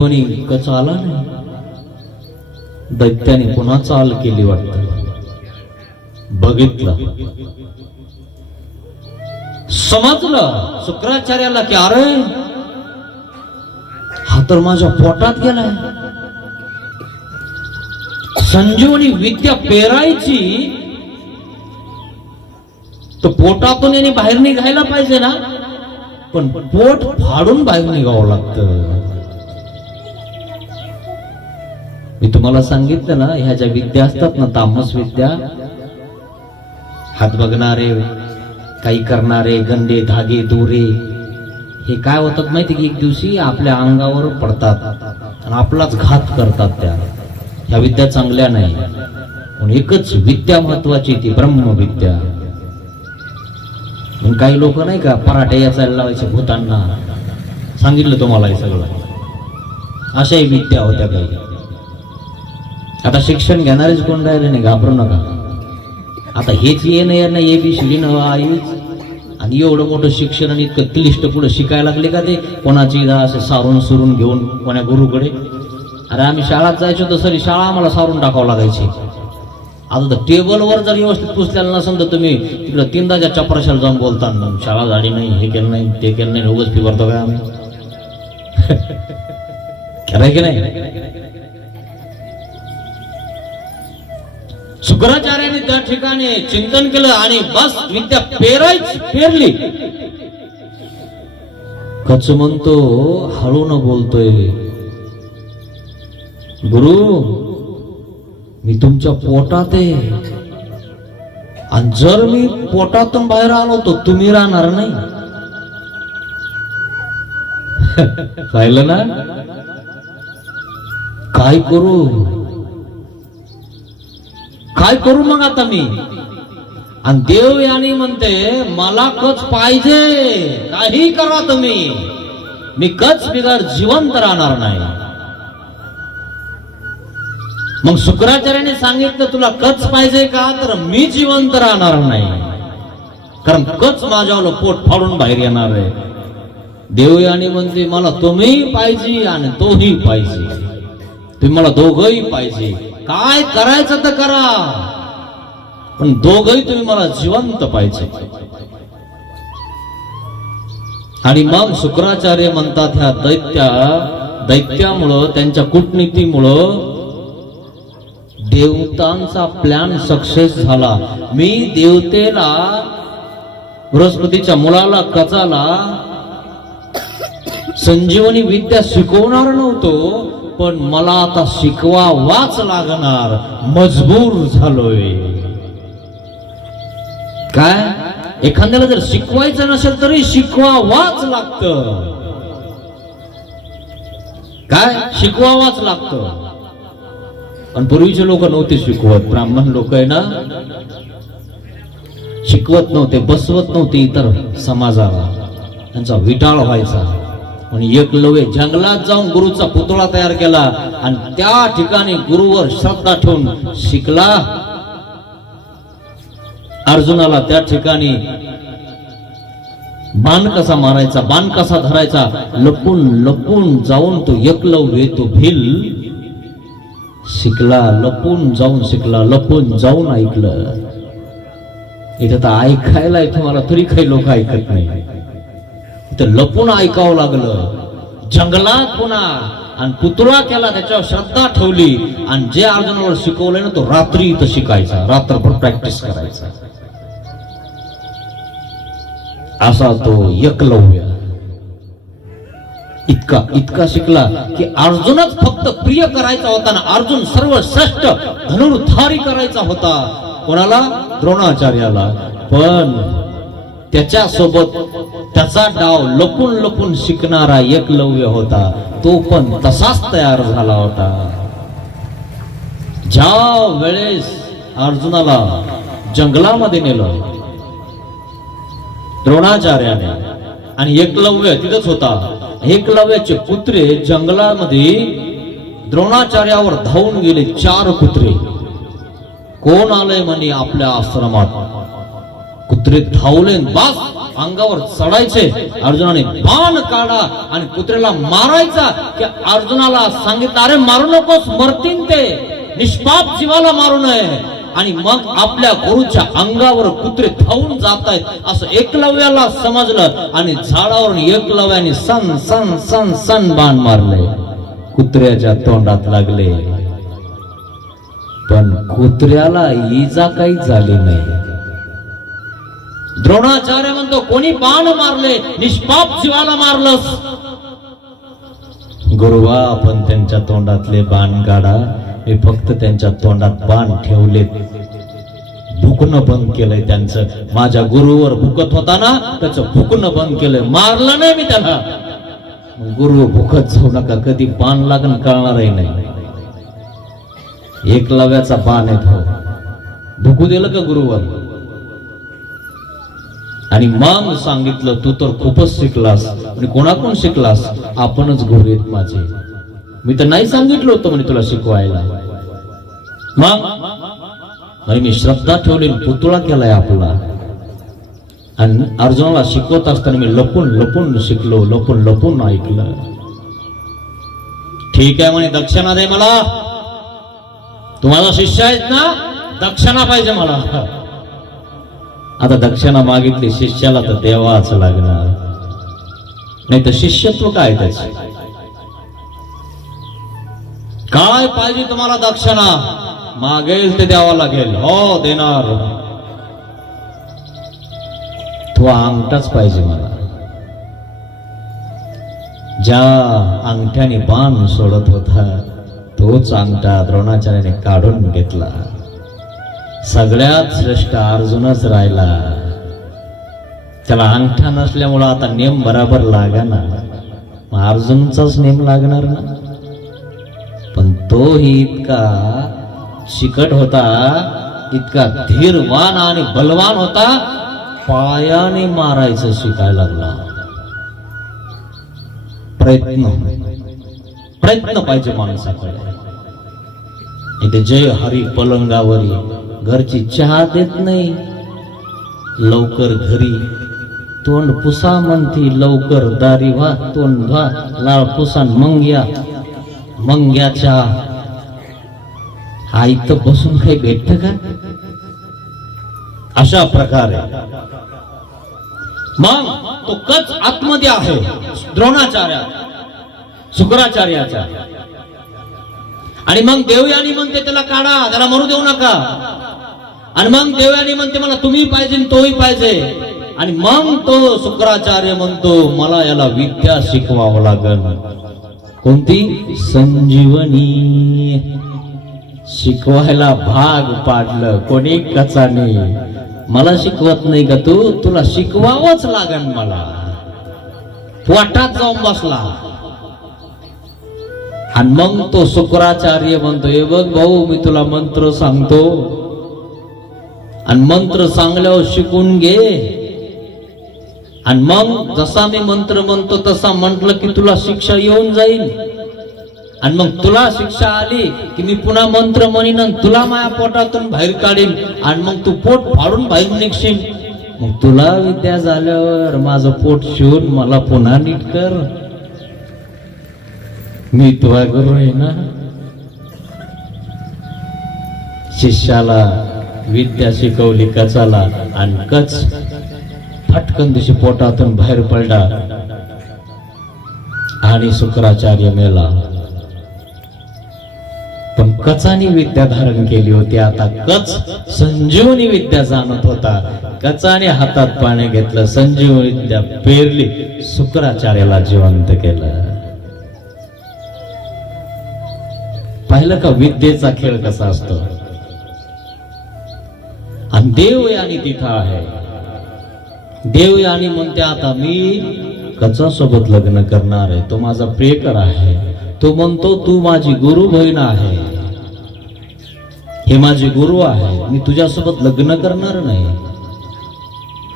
कोणी कच आला नाही. दैत्याने पुन्हा चाल केली वाटत. बघितलं, समजलं शुक्राचार्याला की अरे हा तर माझ्या पोटात गेलाय. संजीवनी विद्या पेरायची तर पोटातून याने बाहेर निघायला पाहिजे ना, पण पोट फाडून बाहेर निघावं लागतं. मी तुम्हाला सांगितलं ना, ह्या ज्या विद्या असतात ना, तामस विद्या, हात बघणारे, काही करणारे, गंडे धागे दोरे, हे काय होतात माहिती की एक दिवशी आपल्या अंगावर पडतात आणि आपलाच घात करतात. त्या ह्या विद्या चांगल्या नाही. पण एकच विद्या महत्वाची, ती ब्रह्मविद्या. मग काही लोक नाही का पराठे याचायला लावायचे भूतांना. सांगितलं तुम्हाला हे सगळं. अशाही विद्या होत्या काही. आता शिक्षण घेणारेच कोण राहिले नाही, घाबरू नका. आता हेच ये नाही यांना ABCD नवा आईच, आणि एवढं मोठं शिक्षण आणि इतकं क्लिष्ट पुढे शिकायला लागले का ते कोणाची असे सारून सुरून घेऊन कोणा गुरुकडे. अरे आम्ही शाळेत जायचो तर सरी शाळा आम्हाला सारून टाकावं लागायची. आता तर टेबलवर जर व्यवस्थित पुसलेलं नसेल तर तुम्ही तिकडं 3दा चपराशाला जाऊन बोलताना शाळा झाली नाही, हे केलं नाही, ते केलं नाही, उगाच फी भरतो काय आम्ही. खरंय की नाही. शुक्राचार्याने त्या ठिकाणी चिंतन केलं आणि बस विद्या पेरली. कच म्हणतो, हळू न बोलतोय, गुरु मी तुमच्या पोटात आहे, आणि जर मी पोटातून बाहेर आलो तर तुम्ही राहणार नाही. पाहिलं ना, काय करू मग आता मी. आणि देव याने म्हणते मला कच पाहिजे, काही करा तुम्ही, मी कच बिगर जिवंत राहणार नाही. मग शुक्राचार्याने सांगितलं तुला कच पाहिजे का, तर मी जिवंत राहणार नाही, कारण कच माझ्यावर पोट फाडून बाहेर येणार आहे. देव याने म्हणते मला तुम्ही पाहिजे आणि तोही पाहिजे, तुम्ही मला दोघंही पाहिजे. काय करायचं तर करा, पण दोघंही तुम्ही मला जिवंत पाहिजे. आणि मग शुक्राचार्य म्हणतात ह्या दैत्यामुळं, त्यांच्या कूटनीतीमुळं देवतांचा प्लॅन सक्सेस झाला. मी देवतेला, बृहस्पतीच्या मुलाला, कचाला संजीवनी विद्या शिकवणार नव्हतो, पण मला आता शिकवावाच लागणार, मजबूर झालोय. काय, एखाद्याला जर शिकवायचं नसेल तरी शिकवावाच लागतं. काय, शिकवावाच लागतं. पण पूर्वीचे लोक नव्हते शिकवत. ब्राह्मण लोक आहे ना, शिकवत नव्हते, बसवत नव्हते इतर समाजाला, त्यांचा विटाळ व्हायचा. आणि एकलव्य जंगलात जाऊन गुरुचा पुतळा तयार केला आणि त्या ठिकाणी गुरुवर श्रद्धा ठेवून शिकला. अर्जुनाला त्या ठिकाणी बाण कसा मारायचा, बाण कसा धरायचा, लपून लपून जाऊन तो एकलव्य, तो भिल शिकला. लपून जाऊन शिकला, लपून जाऊन ऐकलं. इथं तर ऐकायला तुम्हाला तरी काही लोक ऐकत नाही. इथं लपून ऐकावं लागलं. जंगलात पुन्हा आणि पुतळा केला, त्याच्यावर श्रद्धा ठेवली. आणि जे अर्जुनावर शिकवलंय ना, तो रात्री इथं शिकायचा, रात्रभर प्रॅक्टिस करायचा. असा तो एकलव्य इतका शिकला की अर्जुनच फक्त प्रिय करायचा होता ना. अर्जुन सर्वश्रेष्ठ धनुर्धारी करायचा होता. कोणाला? द्रोणाचार्याला. पण त्याच्या सोबत त्याचा डाव लपून लपून शिकणारा एकलव्य होता, तो पण तसाच तयार झाला होता. ज्या वेळेस अर्जुनाला जंगलामध्ये नेलं द्रोणाचार्याने, आणि एकलव्य तिथंच होता. एकलव्याचे कुत्रे जंगलामध्ये द्रोणाचार्यावर धावून गेले. 4 कुत्रे. कोण आलंय म्हणे आपल्या आश्रमात, कुत्रे धावले, बास अंगावर चढायचे. अर्जुनाने बाण काढा आणि कुत्र्याला मारायचा. की अर्जुनाला सांगितलं, अरे मारू नकोस, मरतील ते, निष्पाप जीवाला मारू नये. आणि मग आपल्या गुरुच्या अंगावर कुत्रे धावून जात आहेत असं एकलव्याला समजलं आणि झाडावरून एकलव्याने सन सन सन सन बाण मारले. कुत्र्याच्या तोंडात लागले, पण कुत्र्याला इजा काही झाली नाही. द्रोणाचार्य म्हणतो, कोणी बाण मारले, निष्पाप जीवाला मारलंस. गुरुवा, आपण त्यांच्या तोंडातले बाण काढा. मी फक्त त्यांच्या तोंडात बाण ठेवले, भुकणं बंद केलंय त्यांचं. माझ्या गुरुवर भुकत होता ना, त्याचं भुकणं बंद केलंय, मारलं नाही मी त्याला. गुरु भुकत जाऊ नका, कधी बाण लागण कळणारही नाही. एकलव्याचा बाण आहे तो, भुकू दिलं का गुरुवर? आणि मग सांगितलं, तू तर खूपच शिकलास. आणि कोणाकोण शिकलास? आपणच गुरु आहेत माझे. मी तर नाही सांगितलं होतं म्हणे तुला शिकवायला. मग म्हणे मी श्रद्धा ठेवली, पुतळा केलाय आपला. आणि अर्जुनाला शिकवत असताना मी लपून लपून शिकलो, लपून लपून ऐकलं. ठीक आहे म्हणे, दक्षिणा दे मला. तू माझा शिष्य आहेस ना, दक्षिणा पाहिजे मला. आता दक्षिणा मागितली, शिष्याला तर द्यावाच लागणार, नाही तर शिष्यत्व काय त्याच? काय पाहिजे तुम्हाला दक्षिणा? मागेल ते द्यावा लागेल. हो देणार. तो अंगठाच पाहिजे मला. ज्या अंगठ्याने बाण सोडत होता तोच अंगठा द्रोणाचार्याने काढून घेतला. सगळ्यात श्रेष्ठ अर्जुनच राहिला. त्याला अंगठा नसल्यामुळं आता नेम बराबर लागाना, मग अर्जुनचाच नेम लागणार ना. पण तोही इतका चिकट होता, इतका धीरवान आणि बलवान होता, पायाने मारायचं शिकायला लागला. प्रयत्न पाहिजे माणसाकडे. इथे जय हरी पलंगावरी घरची चहा देत नाही, लवकर घरी तोंड पुसा म्हणती, लवकर दारी व्हा, तोंड व्हा, लाळ पुसा, मंग्याच्या आई तर बसून काही भेटत का? अशा प्रकारे मग तो कच आतमध्ये आहे द्रोणाचार्या शुक्राचार्याचा. आणि मग देवयानी म्हणते त्याला काढा, त्याला मरू देऊ नका. आणि मग देवयानी म्हणते मला तुम्ही पाहिजे तोही पाहिजे. आणि मग तो शुक्राचार्य म्हणतो मला याला विद्या शिकवावं लागल. कोणती? संजीवनी. शिकवायला भाग पाडलं कोणी? कचाने. मला शिकवत नाही का तू? तुला शिकवावंच लागल मला. पोटात जाऊन बसला. आणि मग तो शुक्राचार्य म्हणतो हे बघ भाऊ, मी तुला मंत्र सांगतो आणि मंत्र सांगल्यावर शिकून घे. आणि मग जसा मी मंत्र म्हणतो तसा म्हटलं की तुला शिक्षा येऊन जाईल. आणि मग तुला शिक्षा आली की मी पुन्हा मंत्र म्हणीन आणि तुला माझ्या पोटातून बाहेर काढीन. आणि मग तू पोट फाडून बाहेर निघशील. मग तुला विद्या झाल्यावर माझं पोट शिवून मला पुन्हा नीट कर. मी तुझा गुरु आहे ना. शिष्याला विद्या शिकवली कचाला आणि कच फटकन दिशी पोटातून बाहेर पडला आणि शुक्राचार्य मेला. पण कचानी विद्या धारण केली होती. आता कच संजीवनी विद्या जाणत होता. कचाने हातात पाणी घेतलं, संजीवनी विद्या पेरली, शुक्राचार्याला जिवंत केलं. पाहिलं का विद्येचा खेळ कसा असतो. आणि देवयानी तिथं आहे. देवयानी म्हणते आता मी कचा सोबत लग्न करणार आहे. तो माझा प्रियकर आहे. तो म्हणतो तू माझी गुरु बहीण आहे, हे माझे गुरु आहे, मी तुझ्यासोबत लग्न करणार नाही.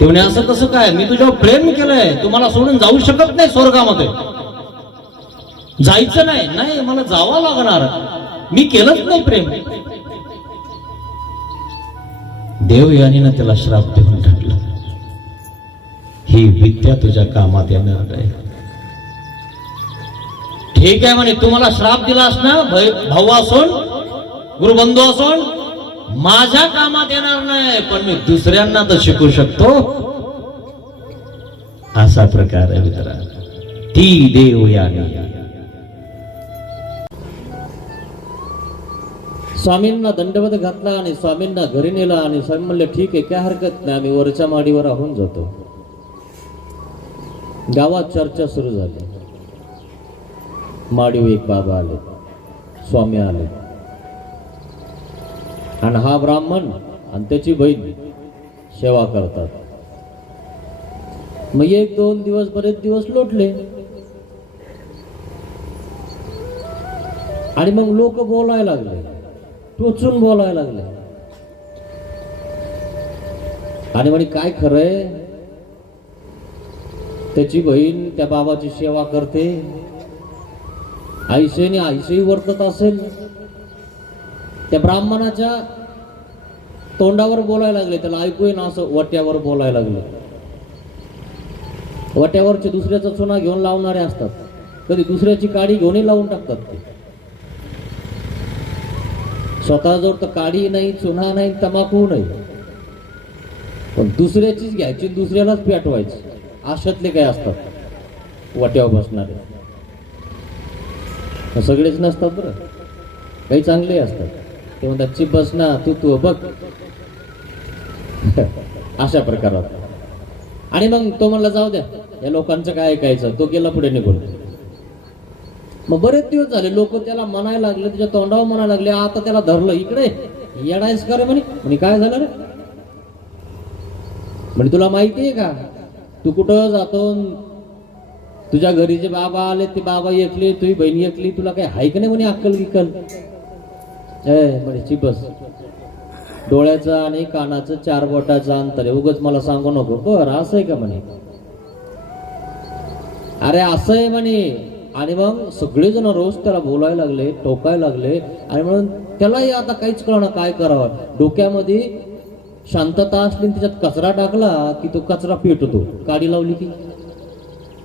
ते म्हणे असं कसं काय? मी तुझ्यावर प्रेम केलंय, तू मला सोडून जाऊ शकत नाही स्वर्गामध्ये. जायचं नाही. नाही मला जावं लागणार, मी केलंच नाही प्रेम. देवयानीनं त्याला श्राप देऊन टाकला. ही विद्या तुझ्या कामात येणार नाही. ठीक आहे म्हणे, तुम्हाला श्राप दिलास ना भाऊ असून गुरुबंधू असून, माझ्या कामात येणार नाही, पण मी दुसऱ्यांना तर शिकू शकतो. असा प्रकार आहे मित्रा. ती देव याने स्वामींना दंडवत घातला आणि स्वामींना घरी नेला आणि स्वामी म्हणले ठीक आहे, काय हरकत नाही, आम्ही वरच्या माडीवर राहून जातो. गावात चर्चा सुरू झाली. माडीवर एक बाबा आले, स्वामी आले आणि हा ब्राह्मण आणि त्याची बहीण सेवा करतात. मग 1-2 दिवस बरेच दिवस लोटले आणि मग लोक बोलायला लागले, टोचून बोलायला लागले आणि म्हणे काय खरंय, त्याची बहीण त्या बाबाची सेवा करते, आईशेने आईशेही वर्तत असेल. त्या ब्राह्मणाच्या तोंडावर बोलायला लागले, त्याला ऐकू येईना असं वट्यावर बोलायला लागले. वट्यावरचे दुसऱ्याचा चुना घेऊन लावणारे असतात, कधी दुसऱ्याची काडी घेऊनही लावून टाकतात. ते स्वतःजवळ तर काडी नाही, चुना नाही, तंबाखू नाही, पण दुसऱ्याचीच घ्यायची, दुसऱ्यालाच पेटवायची. अशातले काय असतात वट्यावर बसणारे. सगळेच नसतात बरं, काही चांगले असतात. ते म्हणतात चिप बस ना, तू बघ. अशा प्रकारात. आणि मग तो म्हणला जाऊ द्या, या लोकांचं काय ऐकायचं. तो गेला पुढे निघून. मग बरेच दिवस झाले लोक त्याला म्हणायला लागले, त्याच्या तोंडावर म्हणायला लागले. आता त्याला धरलं, इकडे येडायच का रे म्हणे. काय झालं रे म्हणे, तुला माहितीये का तू कुठं जातो, तुझ्या घरी जे बाबा आले ते बाबा एकले, तुझी बहीण एकली, तुला काय हाय का नाही म्हणे अक्कल गिक्कल. म्हणे चिपस, डोळ्याचं आणि कानाचं 4 बोटाचं अंतर आहे, उगाच मला सांगू नको. बरं असं आहे का म्हणे. अरे असं आहे म्हणे. आणि मग सगळेजण रोज त्याला बोलायला लागले, टोकायला लागले. आणि म्हणून त्यालाही आता काहीच कळणार काय करावं. डोक्यामध्ये शांतता असली, त्याच्यात कचरा टाकला की तो कचरा पेटतो. काडी लावली की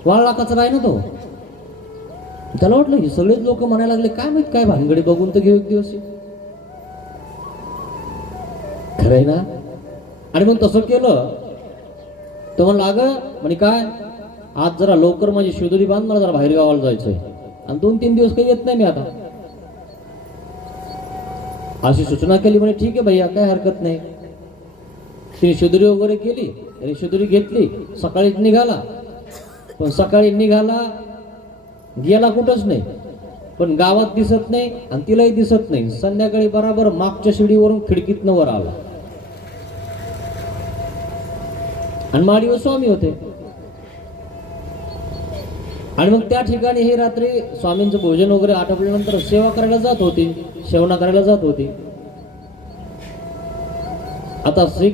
वाळला कचरा आहे ना तो. त्याला वाटलं हे सगळेच लोक म्हणायला लागले, काय माहित काय भानगडी, बघून तर घेऊ एक दिवस. खरंय ना. आणि मग तसं केलं. तो म्हणला अगं म्हणे काय, आज जरा लवकर माझी शिदोरी बांध, मला जरा बाहेर गावाला जायचंय आणि 2-3 दिवस काही येत नाही मी आता. अशी सूचना केली. म्हणे ठीक आहे भैया, काय हरकत नाही. तिने शिदोरी वगैरे केली, त्याने शिदोरी घेतली, सकाळीच निघाला. पण सकाळी निघाला, गेला कुठंच नाही, पण गावात दिसत नाही आणि तिलाही दिसत नाही. संध्याकाळी बराबर मागच्या शिडीवरून खिडकीतनं वर आला आणि माडीवर स्वामी होते. आणि मग त्या ठिकाणी ही रात्री स्वामींचं भोजन वगैरे आटोपल्यानंतर सेवा करायला जात होती, सेवना करायला जात होती. आता श्री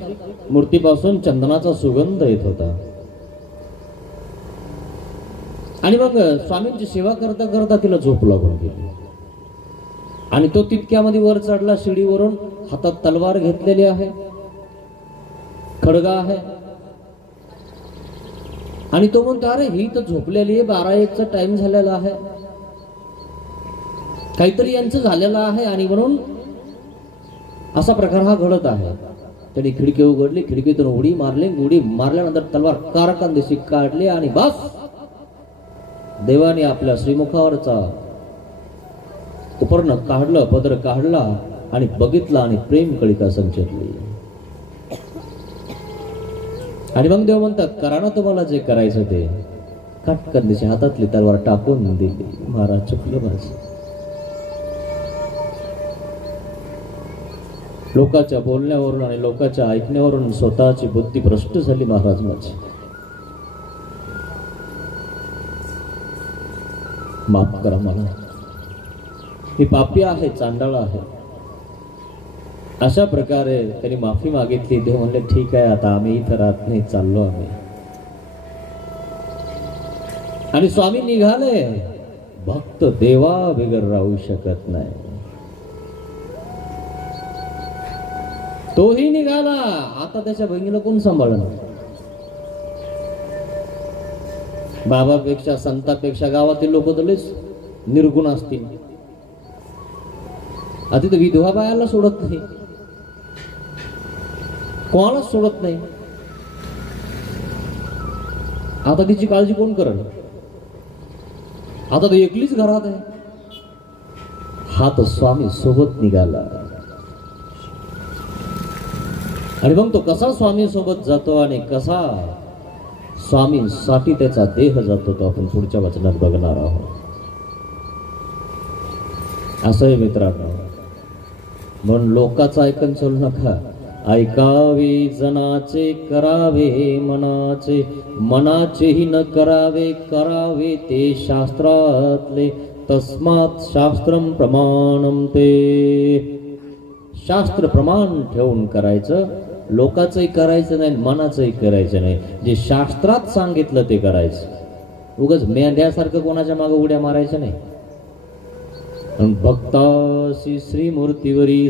मूर्तीपासून चंदनाचा सुगंध येत होता. आणि मग स्वामींची सेवा करता करता तिला झोप लागून गेली. आणि तो तितक्यामध्ये वर चढला शिडीवरून, हातात तलवार घेतलेली आहे, खडगा आहे. आणि तो म्हणतो अरे ही तर झोपलेली आहे, 12-1चा टाइम झालेला आहे, काहीतरी यांचं झालेलं आहे. आणि म्हणून असा प्रकार हा घडत आहे. त्याने खिडकी उघडली, खिडकीतून उडी मारली, उडी मारल्यानंतर तलवार कारकांदिशी काढली आणि बस देवाने आपल्या श्रीमुखावरचा उपर्ण काढलं, पदर काढला आणि बघितला आणि प्रेम कळिका संचरली. आणि मग देव म्हणतात करा ना तुम्हाला जे करायचं ते. काटकंदिशी हातातली तलवार टाकून दिली. महाराज चुकलं माझं. लोकांच्या बोलण्यावरून आणि लोकांच्या ऐकण्यावरून स्वतःची बुद्धी भ्रष्ट झाली महाराज माझी. माफ करा मला, मी पापी आहे, चांडाळ आहे. अशा प्रकारे त्यांनी माफी मागितली. देव म्हणले ठीक आहे, आता आम्ही इथं राहत नाही, चाललो आम्ही. आणि स्वामी निघाले. भक्त देवा बिगर राहू शकत नाही. तोही निघाला. आता त्याच्या बहिणीला कोण सांभाळणार. बाबापेक्षा संतापेक्षा गावातील लोक तर लयच निर्गुण असतील. आता तर विधवा बायाला सोडत नाही, कोणालाच सोडत नाही. आता तिची काळजी कोण करल? आता तर एकलीच घरात आहे. हा तर स्वामी सोबत निघाला. आणि मग तो कसा स्वामी सोबत जातो आणि कसा स्वामींसाठी त्याचा देह जातो तो आपण पुढच्या वचनात बघणार आहोत. असं आहे मित्रांनो, म्हणून लोकांचं ऐकून चालू नका. ऐकावे जनाचे, करावे मनाचे, मनाचेही न करावे, करावे ते शास्त्रातले. तस्मात् शास्त्रम प्रमाणम ते. शास्त्र प्रमाण ठेवून करायचं, लोकांचंही करायचं नाही, मनाचंही करायचं नाही. जे शास्त्रात सांगितलं ते करायचं. उगाच मेंढ्यासारखं कोणाच्या मागे उड्या मारायचं नाही. भक्ताशी श्रीमूर्तीवरी